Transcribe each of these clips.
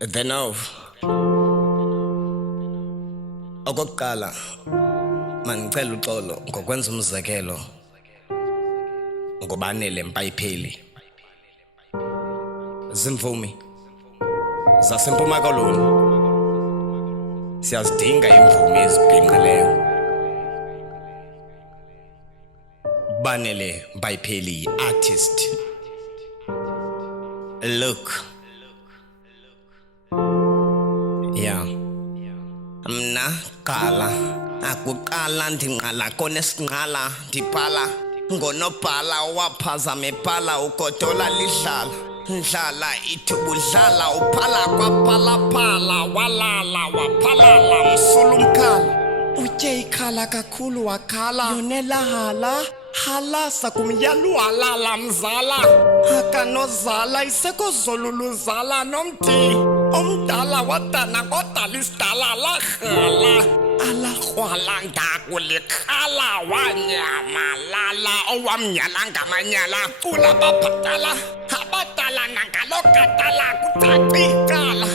Then okokuqala mandicela uxolo ngokwenza umzekelo ngoBanele Mpayipheli. Zimvumi zaseMpuma Koloni siyazidinga imvumi ezibhinqileyo. Banele Mpayipheli artist. Look. Yeah. Mna qala akuqala ndinqala konesinqala ndibhala ngonobhala waphazama ebhala ugodola lihlala ndlala ithubudlala uphala kwaphalaphala walala waphalala msulumkhala utye ikhala kakhulu wakhala yonela halasa kumyalu walala mzala akanozala isekozoluluzala nomthi omdala wadana kodala isidala lahala alakrwala ndakulikhala wanyamalala owamnyala ngamanyala cula babhatala abadala nangalogadala kucacicala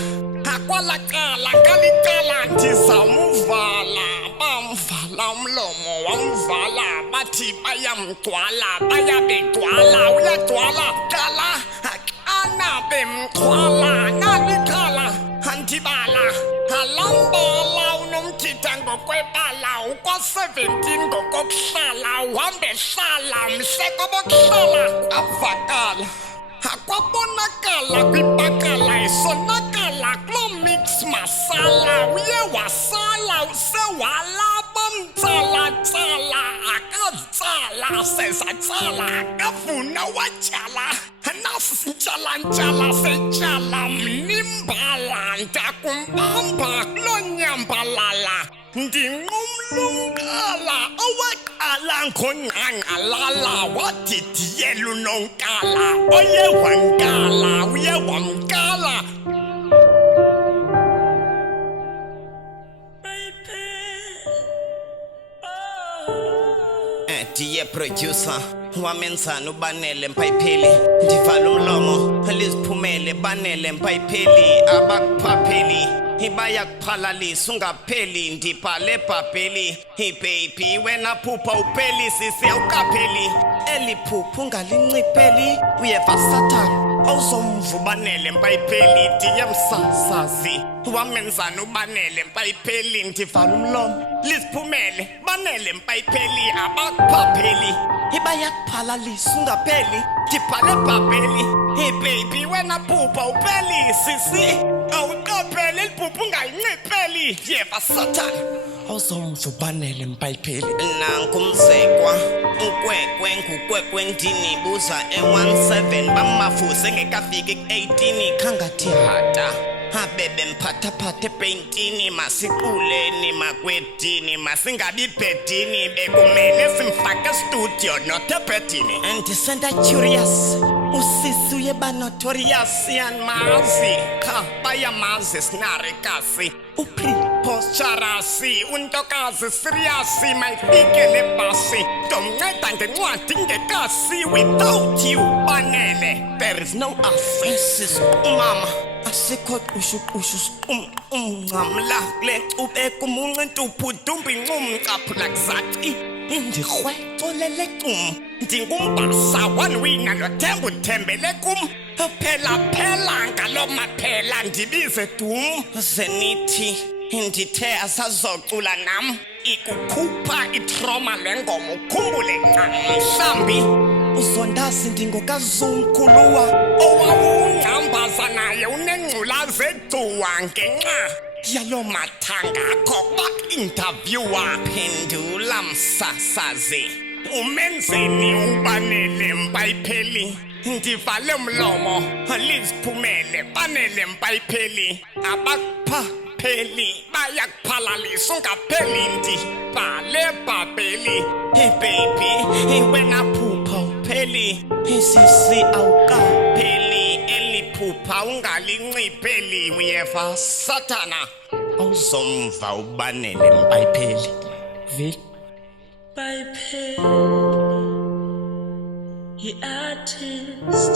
akwalacala ngalicala ndizawumuvala bamvala umlomo wamvala bathi bayamgcwala bayabegcwala uyagcwala qala akana bemgcwala nalikhala handibala alambala unomkhitha ngokwebala ukwa-17 ngokokuhlala uhambe hlala mhlekobokuhlala avakala akwabonakala kwibakala isonakala kuloo mix masala uye wasala usewala bamtsala-tsala akazitsala sezatsala akavuna watyala nasitsala-ntsala setyala mnimbala ndakumbamba kuloo nyambalala ndinqumlungala owaqala ngongqangqalala wadidiyela unonkala oye wankala uye wamkala Dear producer wamenzani uBanele Mpayipheli ndivala umlomo liziphumele Banele Mpayipheli abakuphapheli ibayakuphalalisa ungapheli ndibhale bhabheli ibaby wena phupha upheli sisi awuqapheli eli phupha ungalincipheli uyeva sathana awuzomva uBanele Mpayipheli ndiyemsasazi wamenzani uBanele Mpayipheli ndivala umlomo liziphumele Banele Mpayipheli abakuphapheli ibayakuphalalisa ungapheli ndibhale bhabheli ibaby wena phupha upheli sisi awuqapheli liphupha ungayincipheli yeva sathana awuzomva uBanele Mpayipheli nankumzekwa ukwekwe ngukwekwe ndinibuza e-17 bamafuse ngekafiki ku-18 khangathi hata abebe mphathaphatha epeyintini masiquleni makwedini masingabi bhedini bekumele simfake estudio not ebhedini ndisenta curious usisi uye notorious yanmazi cha bayamazi sinarikasi upreposterasi untokazi siriyasi mayifikele basi ndomnceda ngencwadi ngekasi without you Banele there is no us sis umama asikho qushuqushu ncamla kule nkcubeko umuncinto uphudumba incumcaphula kuzaci indirhwexolele cum ndingumbasa wanwina nothemba uthembele kum phela ngalo maphela ndibize dum zenithi ndithe asazocula nam ikukhupha itroma lengoma ukhumbule ncam mhlambi uzondazi ndingokazumkhuluwa owawungcambaza naye unengculazi egcuwa ngenxa yalo mathanga akho bak-interviewa phendula msasazi umenzeni uBanele Mpayipheli ndivale umlomo liziphumele Banele Mpayipheli abakuphapheli bayakuphalalisa ungapheli ndibhale bhabheli ibaby wena phupha upheli isisi awuqapheli eliphupha ungalincipheli uyeva sathana awuzomva uBanele Mpayipheli vele Mpayipheli, yi-artist.